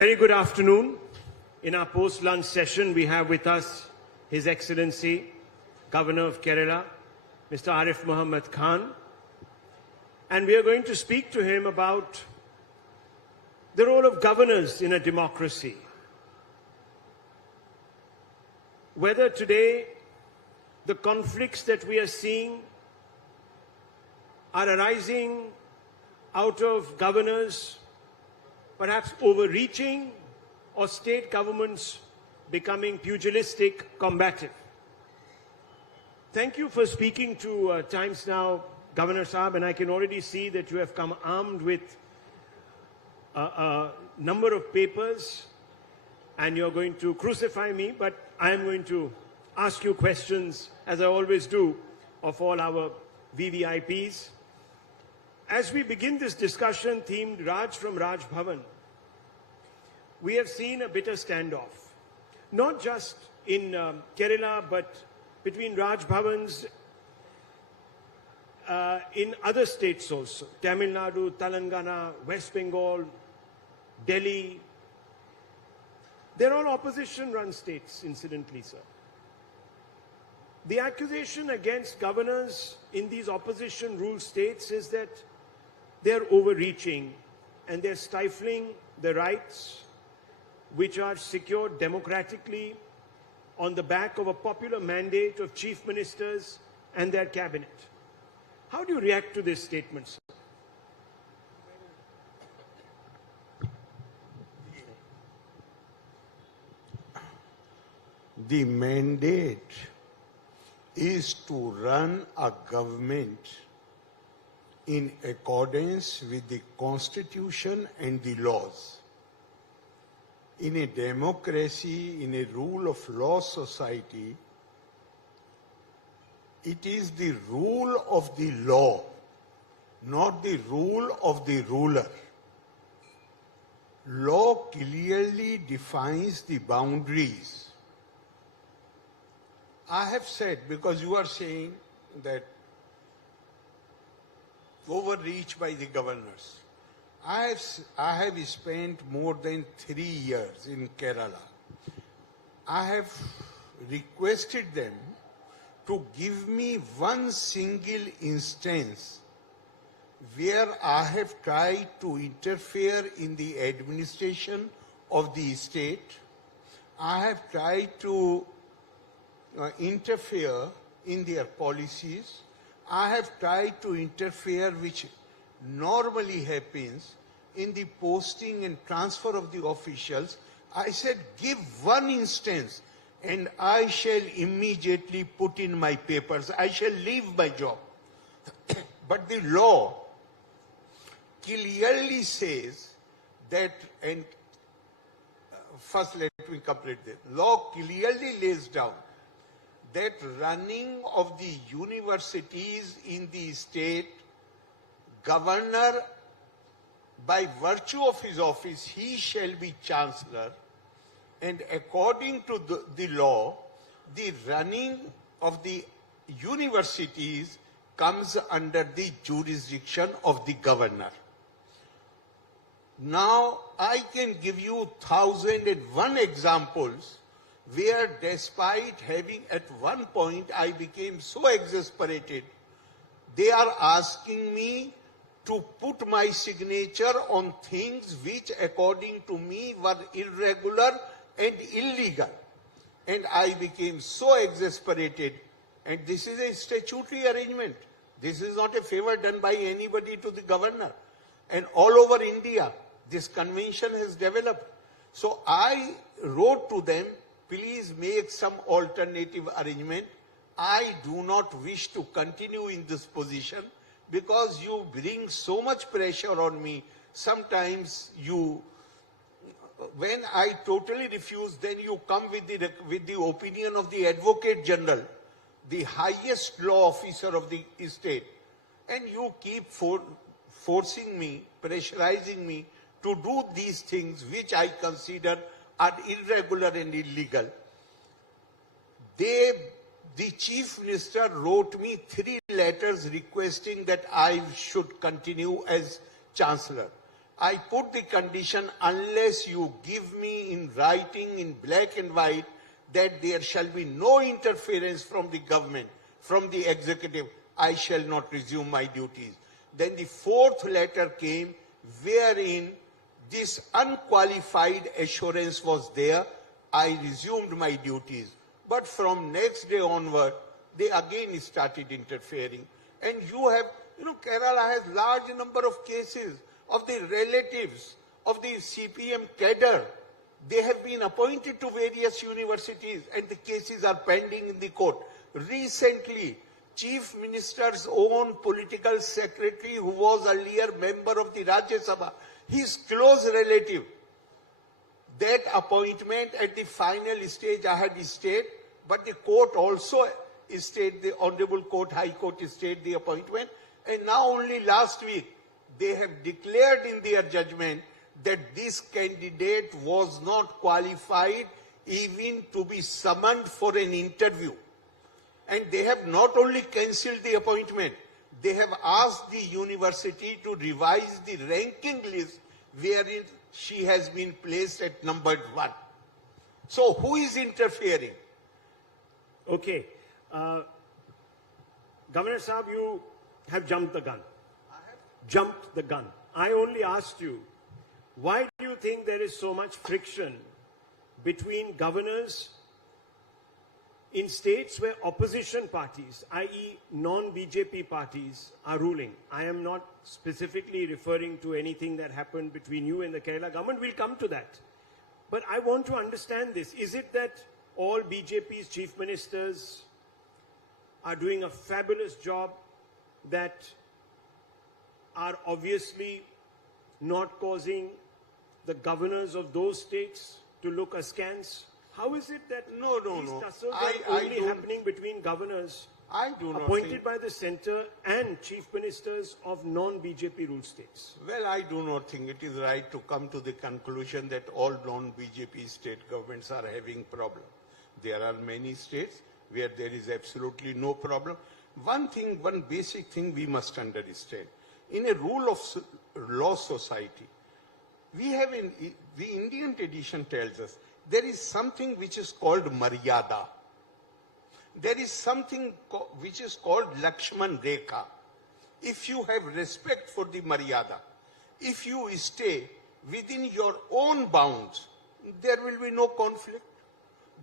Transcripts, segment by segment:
Very good afternoon. In our post-lunch session, we have with us His Excellency, Governor of Kerala, Mr. Arif Mohammad Khan. And we are going to speak to him about the role of governors in a democracy. Whether today the conflicts that we are seeing are arising out of governors perhaps overreaching, or state governments becoming pugilistic, combative. Thank you for speaking to Times Now, Governor Saab, and I can already see that you have come armed with a number of papers, and you're going to crucify me, but I am going to ask you questions, as I always do, of all our VVIPs. As we begin this discussion themed Raj from Raj Bhavan, we have seen a bitter standoff, not just in Kerala, but between Raj Bhavans in other states also. Tamil Nadu, Telangana, West Bengal, Delhi. They're all opposition-run states, incidentally, sir. The accusation against governors in these opposition-ruled states is that they're overreaching and they're stifling the rights which are secured democratically on the back of a popular mandate of chief ministers and their cabinet. How do you react to this statement, sir? The mandate is to run a government in accordance with the Constitution and the laws. In a democracy, in a rule of law society, it is the rule of the law, not the rule of the ruler. Law clearly defines the boundaries. I have said, because you are saying that overreach by the governors. I have spent more than 3 years in Kerala. I have requested them to give me one single instance where I have tried to interfere in the administration of the state. I have tried to interfere in their policies. I have tried to interfere, which normally happens, in the posting and transfer of the officials. I said, give one instance and I shall immediately put in my papers. I shall leave my job. But the law clearly says that, and first let me complete this. Law clearly lays down that running of the universities in the state, governor, by virtue of his office, he shall be chancellor, and according to the law, the running of the universities comes under the jurisdiction of the governor. Now, I can give you 1,001 examples where, despite having at one point I became so exasperated, they are asking me to put my signature on things which according to me were irregular and illegal. And I became so exasperated. And this is a statutory arrangement. This is not a favor done by anybody to the governor. And all over India, this convention has developed. So I wrote to them, please make some alternative arrangement. I do not wish to continue in this position because you bring so much pressure on me. Sometimes you, when I totally refuse, then you come with the opinion of the Advocate General, the highest law officer of the state. And you keep forcing me, pressurizing me to do these things which I consider are irregular and illegal. The Chief Minister wrote me 3 letters requesting that I should continue as Chancellor. I put the condition unless you give me in writing in black and white that there shall be no interference from the government, from the executive, I shall not resume my duties. Then the fourth letter came wherein this unqualified assurance was there. I resumed my duties. But from next day onward, they again started interfering. And you have, Kerala has large number of cases of the relatives of the CPM cadre. They have been appointed to various universities and the cases are pending in the court. Recently, Chief Minister's own political secretary, who was earlier member of the Rajya Sabha, his close relative, that appointment at the final stage I had stayed, but the court also stayed, the Honorable Court, High Court stayed the appointment, and now only last week they have declared in their judgment that this candidate was not qualified even to be summoned for an interview. And they have not only cancelled the appointment, they have asked the university to revise the ranking list wherein she has been placed at number 1. So who is interfering? Okay. Governor Saab, you have jumped the gun. Jumped the gun. I only asked you, why do you think there is so much friction between governors in states where opposition parties, i.e. non-BJP parties, are ruling? I am not specifically referring to anything that happened between you and the Kerala government. We'll come to that. But I want to understand this. Is it that all BJP's chief ministers are doing a fabulous job that are obviously not causing the governors of those states to look askance? How is it that these tussles are only happening between governors appointed by the centre and chief ministers of non-BJP ruled states? Well, I do not think it is right to come to the conclusion that all non-BJP state governments are having problem. There are many states where there is absolutely no problem. One basic thing we must understand. In a rule of law society, the Indian tradition tells us there is something which is called myriad. There is something which is called Lakshman Rekha. If you have respect for the myriad, if you stay within your own bounds, there will be no conflict.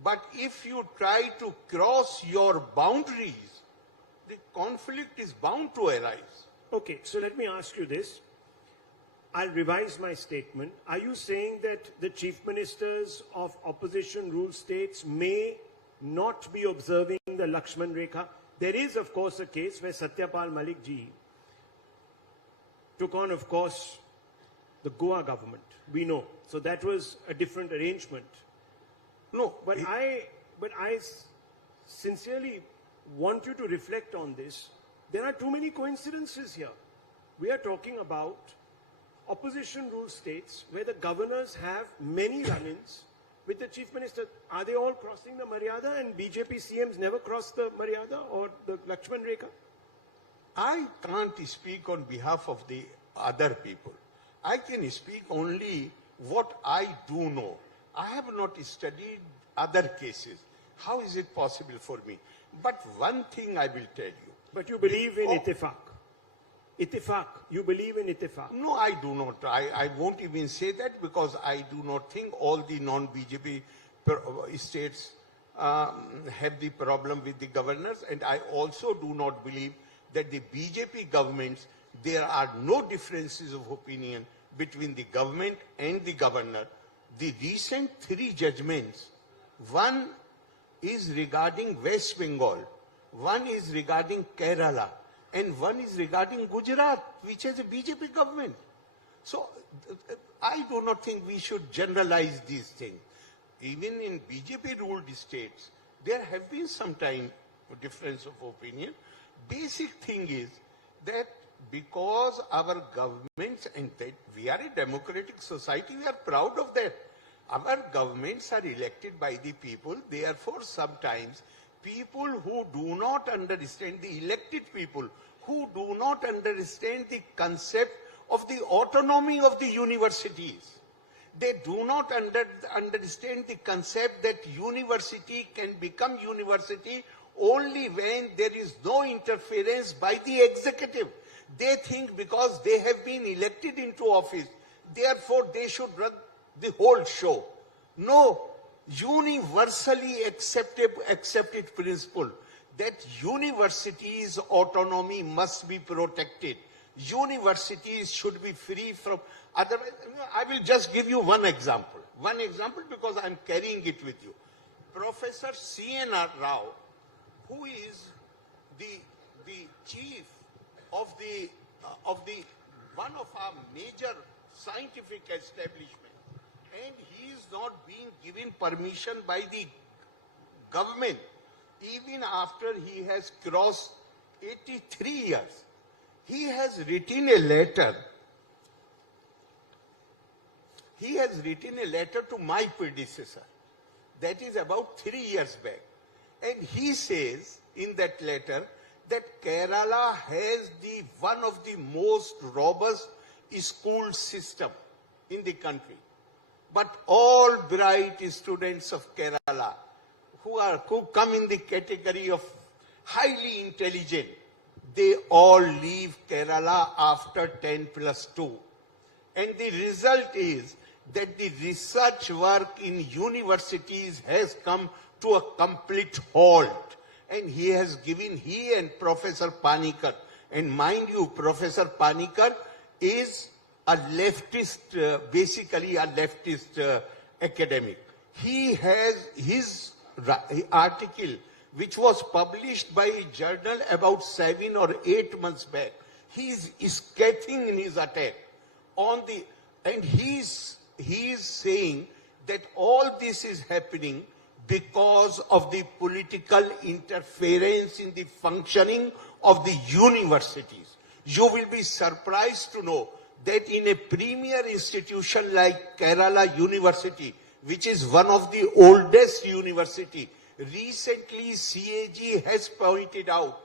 But if you try to cross your boundaries, the conflict is bound to arise. Okay, so let me ask you this. I'll revise my statement. Are you saying that the chief ministers of opposition ruled states may not be observing the Lakshman Rekha? There is, of course, a case where Satyapal Malik ji took on, of course, the Goa government. We know. So that was a different arrangement. No, but I sincerely want you to reflect on this. There are too many coincidences here. We are talking about opposition ruled states where the governors have many run-ins with the chief minister. Are they all crossing the Maryada and BJP CMs never cross the Maryada or the Lakshman Rekha? I can't speak on behalf of the other people. I can speak only what I do know. I have not studied other cases. How is it possible for me? But one thing I will tell you. But you believe in ittifaq. Ittifaq. You believe in ittifaq. No, I do not. I won't even say that because I do not think all the non-BJP states have the problem with the governors. And I also do not believe that the BJP governments, there are no differences of opinion between the government and the governor. The recent 3 judgments, one is regarding West Bengal, one is regarding Kerala, and one is regarding Gujarat, which has a BJP government. So I do not think we should generalize these things. Even in BJP-ruled states, there have been some time difference of opinion. Basic thing is that because our governments, and that we are a democratic society, we are proud of that. Our governments are elected by the people, therefore sometimes people who do not understand, the elected people, who do not understand the concept of the autonomy of the universities. They do not understand the concept that university can become university only when there is no interference by the executive. They think because they have been elected into office, therefore they should run the whole show. No, universally accepted principle that universities' autonomy must be protected. Universities should be free from otherwise. I will just give you one example. One example because I am carrying it with you. Professor C.N.R. Rao, who is the chief of one of our major scientific establishment, and he is not being given permission by the government even after he has crossed 83 years. He has written a letter. He has written a letter to my predecessor. That is about 3 years back. And he says in that letter that Kerala has one of the most robust school system in the country. But all bright students of Kerala who come in the category of highly intelligent, they all leave Kerala after 10+2. And the result is that the research work in universities has come to a complete halt. And he and Professor Panikkar, and mind you, Professor Panikkar is a leftist, basically a leftist academic. He has his article, which was published by a journal about 7 or 8 months back. He is scathing in his attack on and he is saying that all this is happening because of the political interference in the functioning of the universities. You will be surprised to know that in a premier institution like Kerala University, which is one of the oldest university, recently CAG has pointed out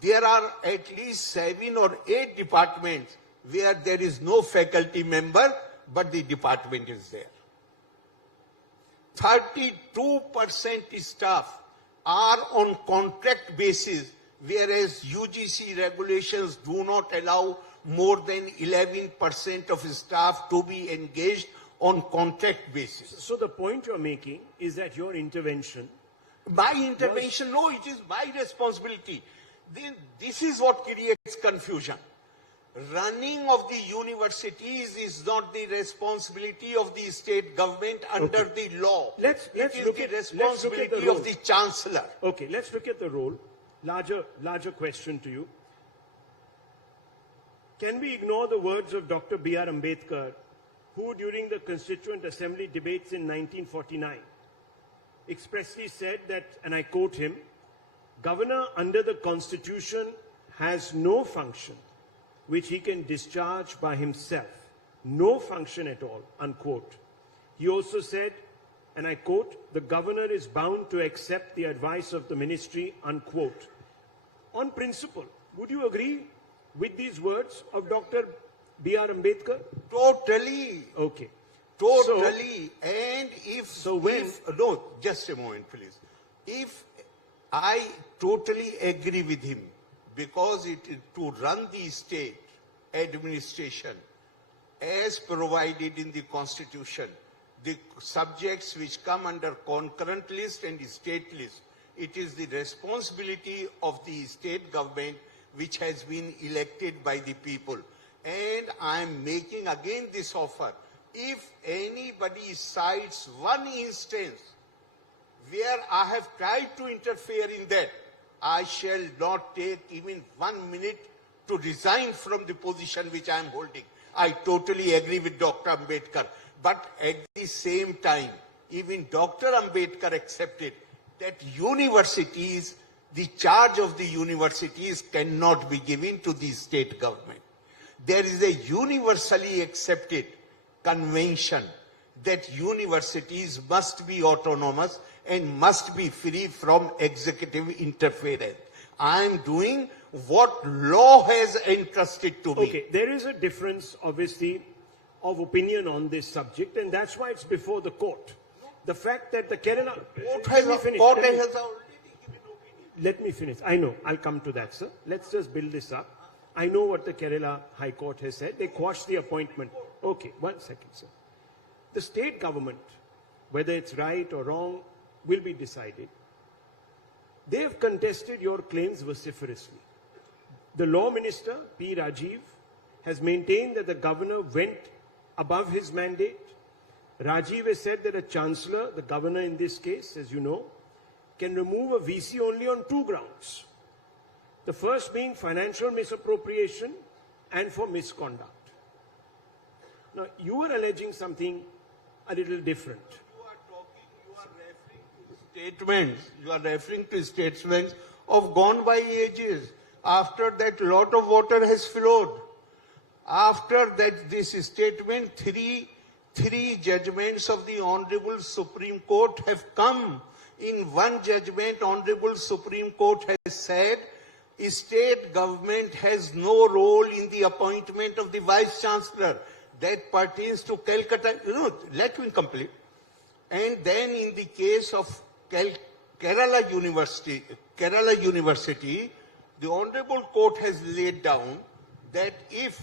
there are at least 7 or 8 departments where there is no faculty member, but the department is there. 32% staff are on contract basis, whereas UGC regulations do not allow more than 11% of staff to be engaged on contract basis. So the point you're making is that your intervention... My intervention, no, it is my responsibility. This is what creates confusion. Running of the universities is not the responsibility of the state government under the law. It is the responsibility of the chancellor. Okay, let's look at the role. Larger question to you. Can we ignore the words of Dr. B.R. Ambedkar, who during the Constituent Assembly debates in 1949 expressly said that, and I quote him, "Governor under the Constitution has no function which he can discharge by himself, no function at all," unquote. He also said, and I quote, "The governor is bound to accept the advice of the ministry," unquote. On principle, would you agree with these words of Dr. B.R. Ambedkar? Totally. Okay. Totally. No, just a moment, please. If I totally agree with him, because to run the state administration as provided in the Constitution, the subjects which come under concurrent list and the state list, it is the responsibility of the state government which has been elected by the people. And I am making again this offer. If anybody cites one instance where I have tried to interfere in that, I shall not take even 1 minute to resign from the position which I am holding. I totally agree with Dr. Ambedkar. But at the same time, even Dr. Ambedkar accepted that universities, the charge of the universities cannot be given to the state government. There is a universally accepted convention that universities must be autonomous and must be free from executive interference. I am doing what law has entrusted to me. Okay, there is a difference, obviously, of opinion on this subject, and that's why it's before the court. The fact that the Kerala... Court has already given opinion. Let me finish. I know. I'll come to that, sir. Let's just build this up. I know what the Kerala High Court has said. They quashed the appointment. Okay, 1 second, sir. The state government, whether it's right or wrong, will be decided. They have contested your claims vociferously. The law minister, P. Rajiv, has maintained that the governor went above his mandate. Rajiv has said that a chancellor, the governor in this case, as you know, can remove a VC only on 2 grounds. The first being financial misappropriation and for misconduct. Now, you are alleging something a little different. You are referring to statements of gone by ages. After that, lot of water has flowed. After that, this statement, three judgments of the Honorable Supreme Court have come. In one judgment, Honorable Supreme Court has said, state government has no role in the appointment of the Vice Chancellor. That pertains to Calcutta. Let me complete. And then in the case of Kerala University, the Honorable Court has laid down that if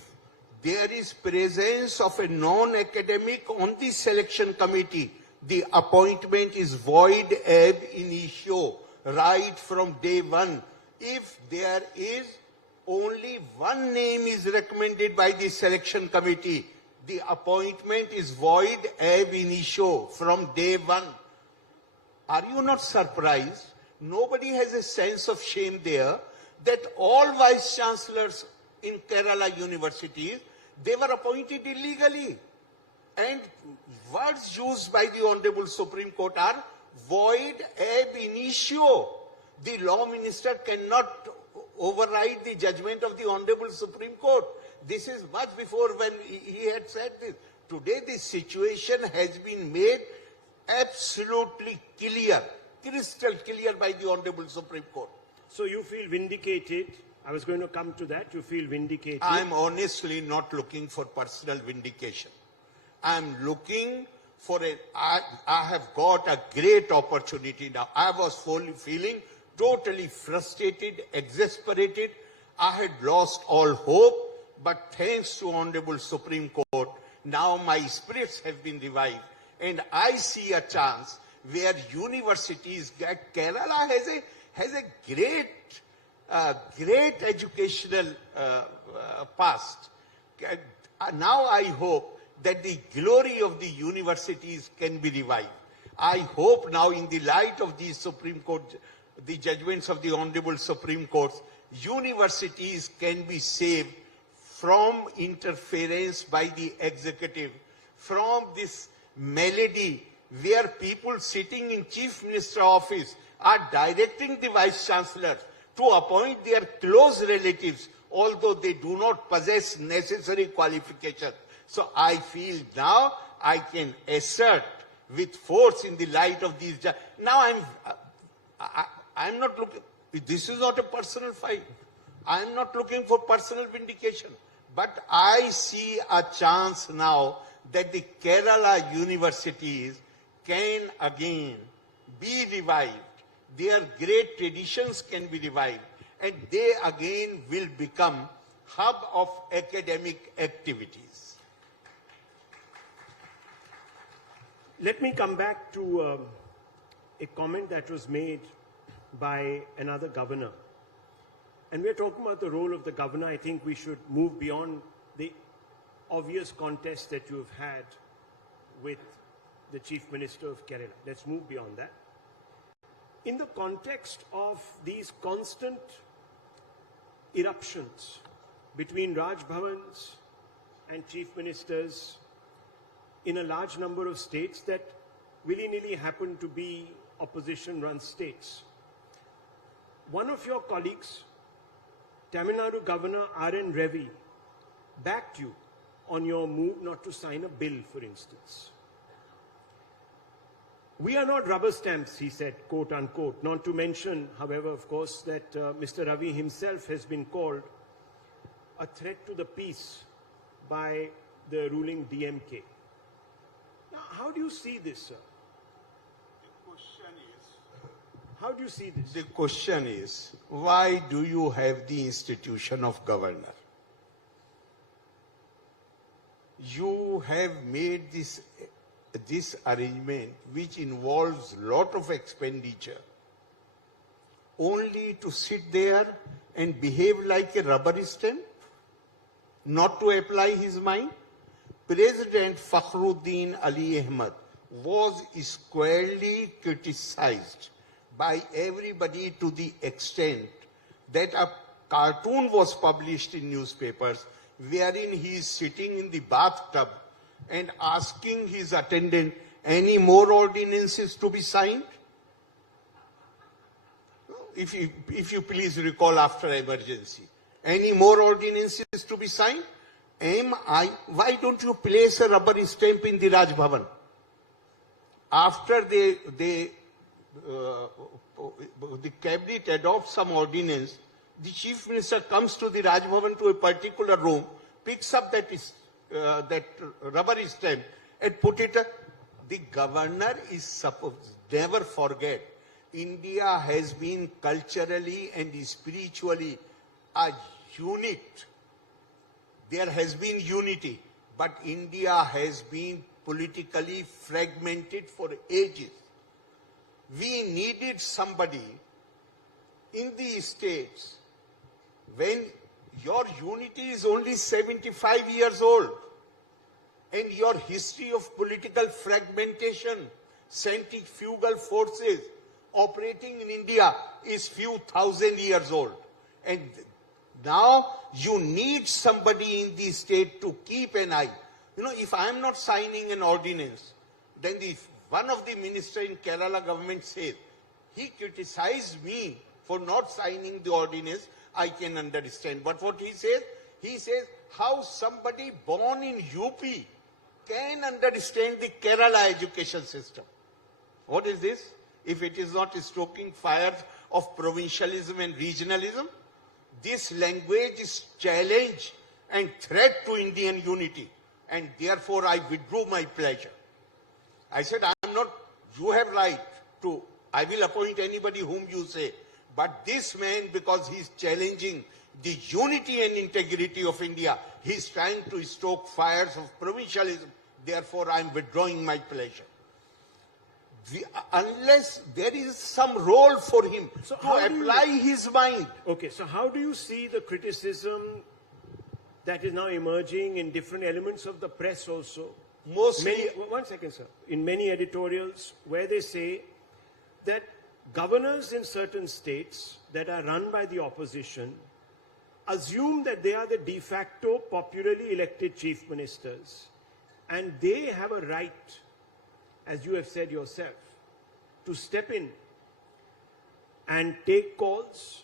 there is presence of a non-academic on the selection committee, the appointment is void ab initio, right from day one. If there is only one name is recommended by the selection committee, the appointment is void ab initio from day one. Are you not surprised? Nobody has a sense of shame there that all vice chancellors in Kerala universities, they were appointed illegally. And words used by the Honorable Supreme Court are void ab initio. The law minister cannot override the judgment of the Honorable Supreme Court. This is much before when he had said this. Today the situation has been made absolutely clear, crystal clear by the Honorable Supreme Court. So you feel vindicated. I was going to come to that. You feel vindicated. I am honestly not looking for personal vindication. I am looking for I have got a great opportunity now. I was feeling totally frustrated, exasperated. I had lost all hope, but thanks to Honorable Supreme Court, now my spirits have been revived. And I see a chance where universities get, Kerala has a great educational past. Now I hope that the glory of the universities can be revived. I hope now in the light of the Supreme Court, the judgments of the Honorable Supreme Court, universities can be saved from interference by the executive, from this melody where people sitting in Chief Minister office are directing the Vice Chancellor to appoint their close relatives, although they do not possess necessary qualifications. So I feel now I can assert with force in the light of these. Now I'm not looking, this is not a personal fight. I'm not looking for personal vindication. But I see a chance now that the Kerala universities can again be revived. Their great traditions can be revived. And they again will become hub of academic activities. Let me come back to a comment that was made by another governor. And we're talking about the role of the governor. I think we should move beyond the obvious contest that you've had with the Chief Minister of Kerala. Let's move beyond that. In the context of these constant eruptions between Raj Bhavans and Chief Ministers in a large number of states that willy-nilly happen to be opposition-run states, one of your colleagues, Tamil Nadu Governor R.N. Ravi, backed you on your move not to sign a bill, for instance. We are not rubber stamps, he said, quote unquote. Not to mention, however, of course, that Mr. Ravi himself has been called a threat to the peace by the ruling DMK. Now, how do you see this, sir? How do you see this? The question is, why do you have the institution of governor? You have made this arrangement, which involves lot of expenditure, only to sit there and behave like a rubber stamp, not to apply his mind. President Fakhruddin Ali Ahmad was squarely criticized by everybody to the extent that a cartoon was published in newspapers wherein he is sitting in the bathtub and asking his attendant, any more ordinances to be signed? If you please recall after emergency, any more ordinances to be signed? Why don't you place a rubber stamp in the Raj Bhavan? After the cabinet adopts some ordinance, the chief minister comes to the Raj Bhavan to a particular room, picks up that rubber stamp and put it. The governor is supposed, never forget, India has been culturally and spiritually a unit. There has been unity, but India has been politically fragmented for ages. We needed somebody in the states when your unity is only 75 years old and your history of political fragmentation, centrifugal forces operating in India is few thousand years old. And now you need somebody in the state to keep an eye. You know, if I am not signing an ordinance, then one of the ministers in Kerala government says, he criticized me for not signing the ordinance, I can understand. But what he says, how somebody born in UP can understand the Kerala education system. What is this? If it is not stoking fires of provincialism and regionalism, this language is challenge and threat to Indian unity. And therefore I withdrew my pleasure. I said, you have right to, I will appoint anybody whom you say. But this man, because he is challenging the unity and integrity of India, he is trying to stoke fires of provincialism. Therefore, I am withdrawing my pleasure. Unless there is some role for him to apply his mind. Okay, so how do you see the criticism that is now emerging in different elements of the press also? One second, sir. In many editorials where they say that governors in certain states that are run by the opposition assume that they are the de facto popularly elected chief ministers and they have a right, as you have said yourself, to step in and take calls.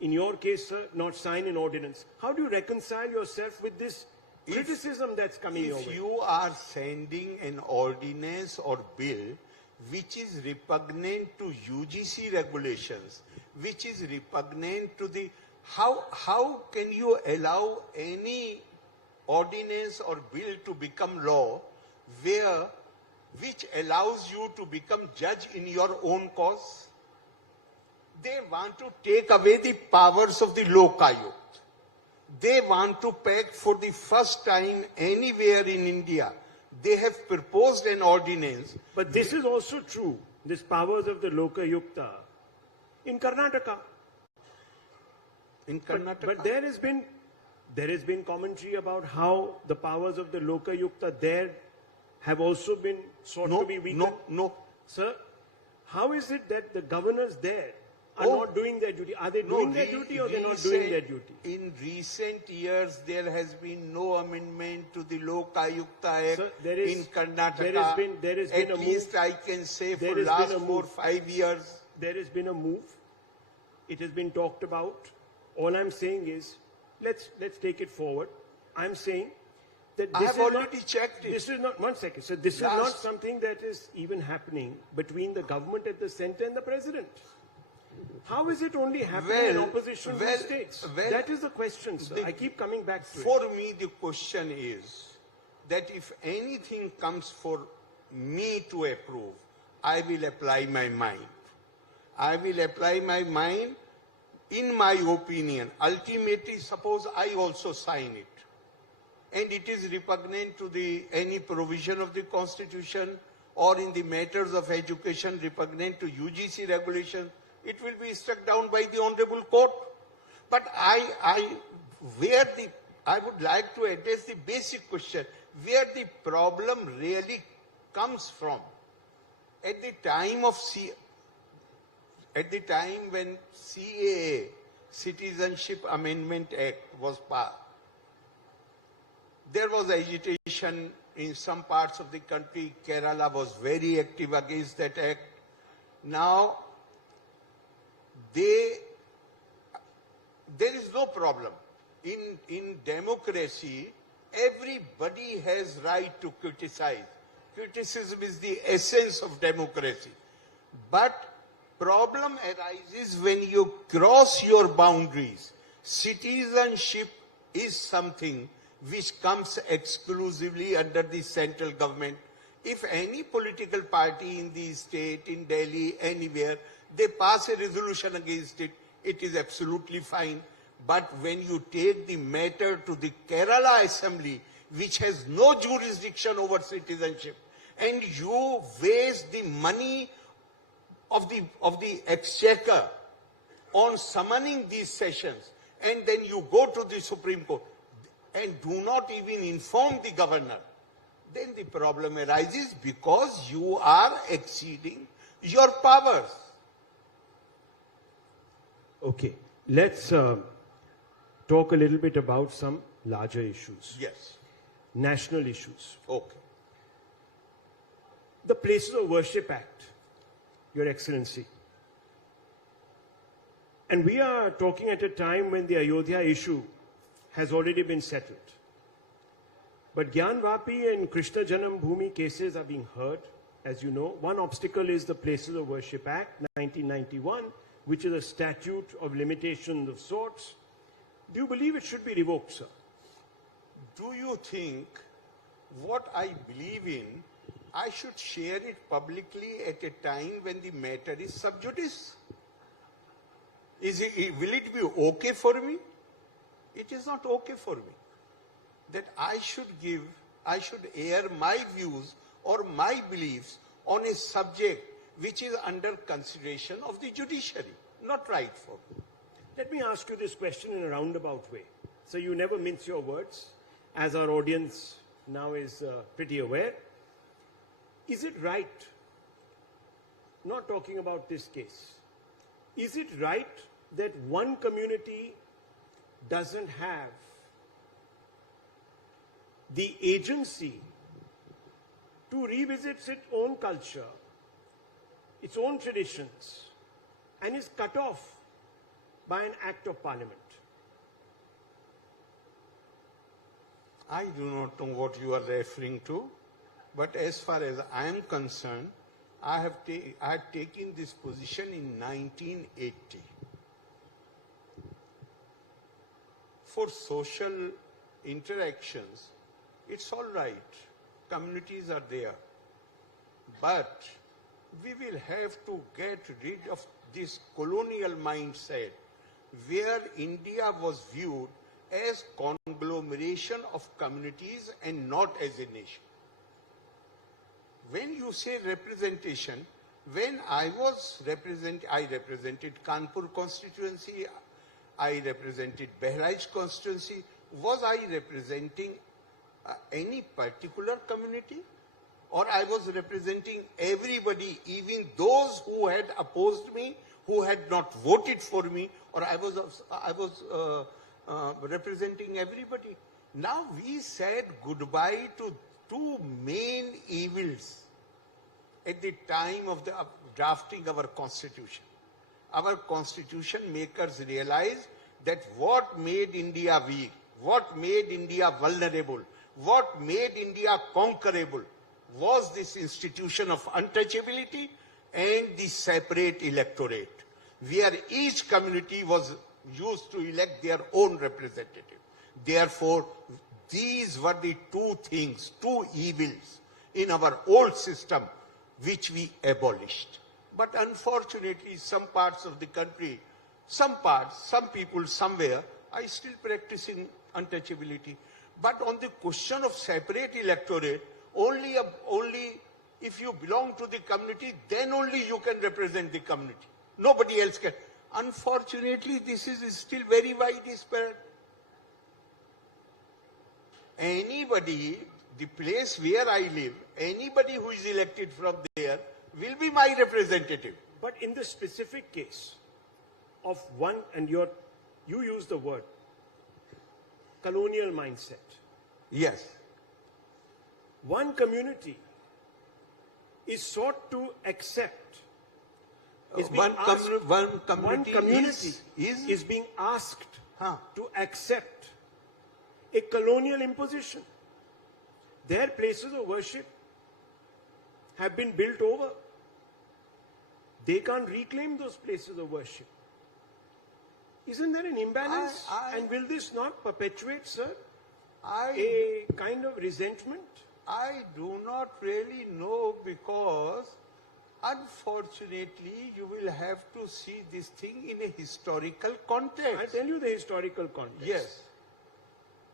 In your case, sir, not sign an ordinance. How do you reconcile yourself with this criticism that's coming your way? If you are sending an ordinance or bill which is repugnant to UGC regulations, which is repugnant to the... How can you allow any ordinance or bill to become law which allows you to become judge in your own cause? They want to take away the powers of the Lokayukt. They want to pack for the first time anywhere in India. They have proposed an ordinance. But this is also true, this powers of the Lokayukta, in Karnataka. In Karnataka. But there has been commentary about how the powers of the Lokayukta there have also been sought to be weakened. No. Sir, how is it that the governors there are not doing their duty? Are they doing their duty or they're not doing their duty? In recent years, there has been no amendment to the Lokayukta Act. Sir, in Karnataka. There has been at a least move. I can say There for has last been a 4 or move. 5 years. There has been a move. It has been talked about. All I'm saying is, let's take it forward. I'm saying that I this have is already not, checked it. This is not, one second, so this is not something that is even happening between the government at the center and the president. How is it only happening in opposition states? That is the question, sir. I keep coming back to it. For me, the question is that if anything comes for me to approve, I will apply my mind. I will apply my mind in my opinion. Ultimately, suppose I also sign it, and it is repugnant to any provision of the Constitution, or in the matters of education repugnant to UGC regulation, it will be struck down by the Honorable Court. But I would like to address the basic question, where the problem really comes from. At the time when CAA, Citizenship Amendment Act, was passed, there was agitation in some parts of the country. Kerala was very active against that act. Now, there is no problem. In democracy, everybody has right to criticize. Criticism is the essence of democracy. But problem arises when you cross your boundaries. Citizenship is something which comes exclusively under the central government. If any political party in the state, in Delhi, anywhere, they pass a resolution against it, it is absolutely fine. But when you take the matter to the Kerala Assembly, which has no jurisdiction over citizenship, and you waste the money of the exchequer on summoning these sessions, and then you go to the Supreme Court and do not even inform the governor, then the problem arises because you are exceeding your powers. Okay, let's talk a little bit about some larger issues. Yes. National issues. Okay. The Places of Worship Act, Your Excellency. And we are talking at a time when the Ayodhya issue has already been settled. But Gyan Vapi and Krishna Janam Bhoomi cases are being heard, as you know. One obstacle is the Places of Worship Act, 1991, which is a statute of limitations of sorts. Do you believe it should be revoked, sir? Do you think what I believe in, I should share it publicly at a time when the matter is sub judice? Will it be okay for me? It is not okay for me. That I should air my views or my beliefs on a subject which is under consideration of the judiciary. Not right for me. Let me ask you this question in a roundabout way. So you never mince your words, as our audience now is pretty aware. Is it right, not talking about this case, is it right that one community doesn't have the agency to revisit its own culture, its own traditions, and is cut off by an act of parliament? I do not know what you are referring to, but as far as I am concerned, I had taken this position in 1980. For social interactions, it's all right. Communities are there. But we will have to get rid of this colonial mindset where India was viewed as conglomeration of communities and not as a nation. When you say representation, when I represented Kanpur constituency, I represented Bahraich constituency. Was I representing any particular community? Or I was representing everybody, even those who had opposed me, who had not voted for me, or I was representing everybody. Now we said goodbye to two main evils at the time of drafting our constitution. Our constitution makers realized that what made India weak, what made India vulnerable, what made India conquerable was this institution of untouchability and the separate electorate, where each community was used to elect their own representative. Therefore, these were the two things, two evils in our old system which we abolished. But unfortunately, some parts of the country, some people somewhere are still practicing untouchability. But on the question of separate electorate, only if you belong to the community, then only you can represent the community. Nobody else can. Unfortunately, this is still very widespread. Anybody, the place where I live, anybody who is elected from there will be my representative. But in the specific case of one, and you use the word, colonial mindset. Yes. One community is sought to accept. One community is being asked Huh. to accept a colonial imposition. Their places of worship have been built over. They can't reclaim those places of worship. Isn't there an imbalance? And will this not perpetuate, sir, a kind of resentment? I do not really know, because unfortunately you will have to see this thing in a historical context. I'll tell you the historical context. Yes.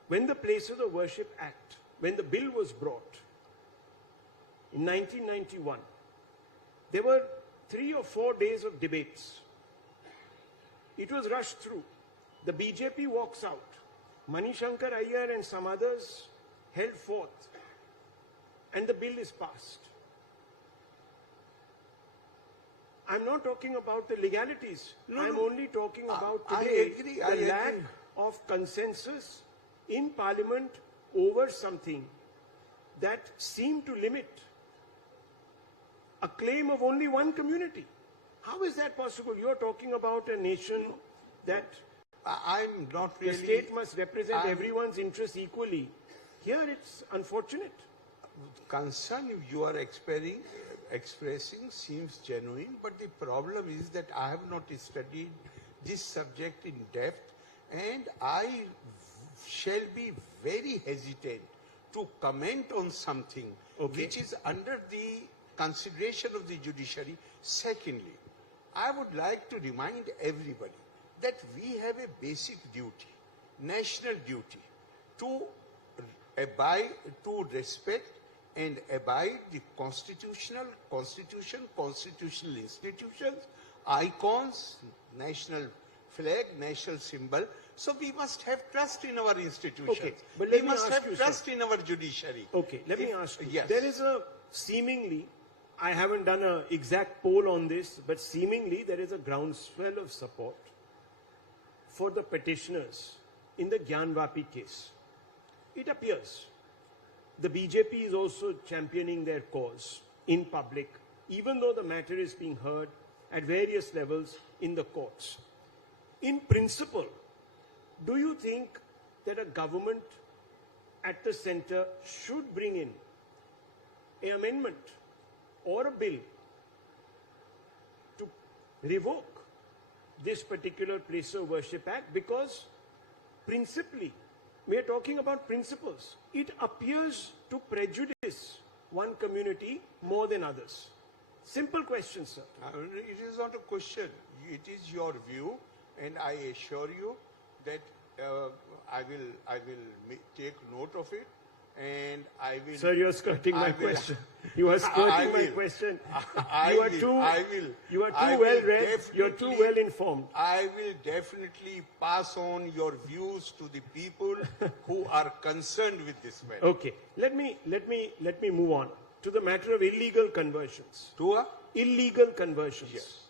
When the Places of Worship Act, when the bill was brought in 1991, there were 3 or 4 days of debates. It was rushed through. The BJP walks out. Manishankar Iyer and some others held forth, and the bill is passed. I'm not talking about the legalities. I'm only talking about today the lack of consensus in Parliament over something that seemed to limit a claim of only one community. How is that possible? You're talking about a nation that I'm not really... the state must represent everyone's interests equally. Here it's unfortunate. Concern you are expressing seems genuine, but the problem is that I have not studied this subject in depth, and I shall be very hesitant to comment on something which is under the consideration of the judiciary. Secondly, I would like to remind everybody that we have a basic duty, national duty, to respect and abide the constitutional institutions, icons, national flag, national symbol. So we must have trust in our institutions. Okay, but we let me must ask have you, trust in our judiciary. Okay, let me ask you. Yes. There is a seemingly, I haven't done an exact poll on this, but seemingly there is a groundswell of support for the petitioners in the Gyanvapi case. It appears the BJP is also championing their cause in public, even though the matter is being heard at various levels in the courts. In principle, do you think that a government at the center should bring in an amendment or a bill to revoke this particular Place of Worship Act? Because principally, we are talking about principles. It appears to prejudice one community more than others. Simple question, sir. It is not a question. It is your view, and I assure you that I will take note of it, and I will... Sir, you are skirting my question. You are skirting my question. You are too well read. You are too well informed. I will definitely pass on your views to the people who are concerned with this matter. Okay. Let me move on to the matter of illegal conversions. To a? Illegal conversions. Yes.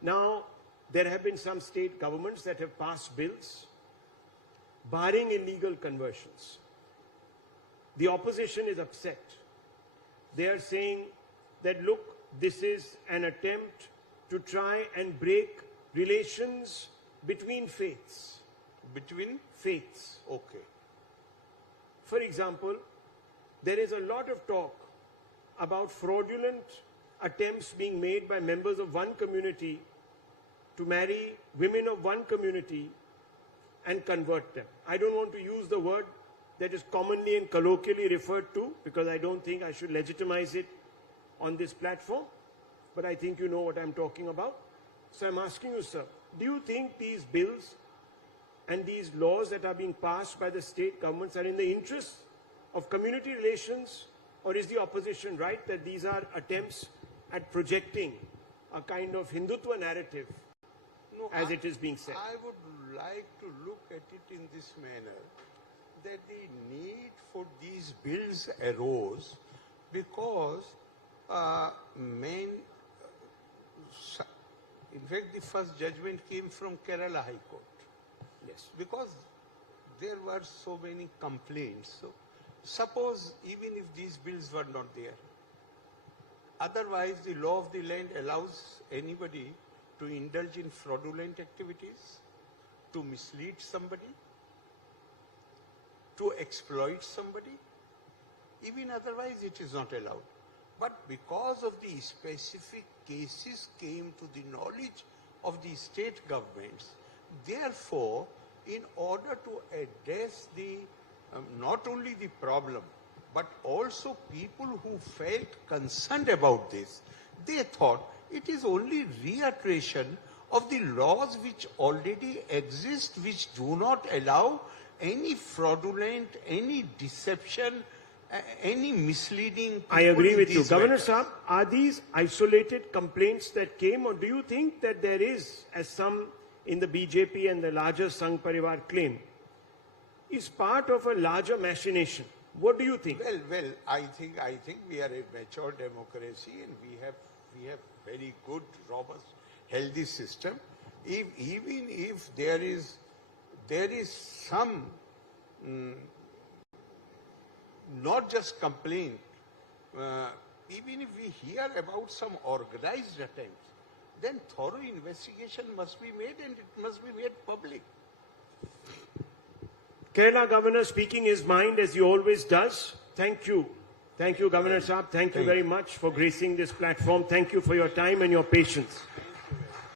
Now, there have been some state governments that have passed bills barring illegal conversions. The opposition is upset. They are saying that, look, this is an attempt to try and break relations between faiths. Between? Faiths. Okay. For example, there is a lot of talk about fraudulent attempts being made by members of one community to marry women of one community and convert them. I don't want to use the word that is commonly and colloquially referred to, because I don't think I should legitimize it on this platform, but I think you know what I'm talking about. So I'm asking you, sir, do you think these bills and these laws that are being passed by the state governments are in the interest of community relations, or is the opposition right that these are attempts at projecting a kind of Hindutva narrative as it is being said? I would like to look at it in this manner, that the need for these bills arose because in fact, the first judgment came from Kerala High Court. Yes. Because there were so many complaints. So suppose even if these bills were not there, otherwise the law of the land allows anybody to indulge in fraudulent activities, to mislead somebody, to exploit somebody. Even otherwise it is not allowed. But because of the specific cases came to the knowledge of the state governments, therefore, in order to address the not only the problem, but also people who felt concerned about this, they thought it is only reiteration of the laws which already exist, which do not allow any fraudulent, any deception, any misleading. I agree with you. Governor Saab, are these isolated complaints that came, or do you think that there is, as some in the BJP and the larger Sangh Parivar claim, is part of a larger machination? What do you think? Well, I think we are a mature democracy and we have very good, robust, healthy system. Even if there is some not just complaint, even if we hear about some organized attempts, then thorough investigation must be made and it must be made public. Kerala Governor speaking his mind as he always does. Thank you. Thank you, Governor Saab. Thank you very much for gracing this platform. Thank you for your time and your patience.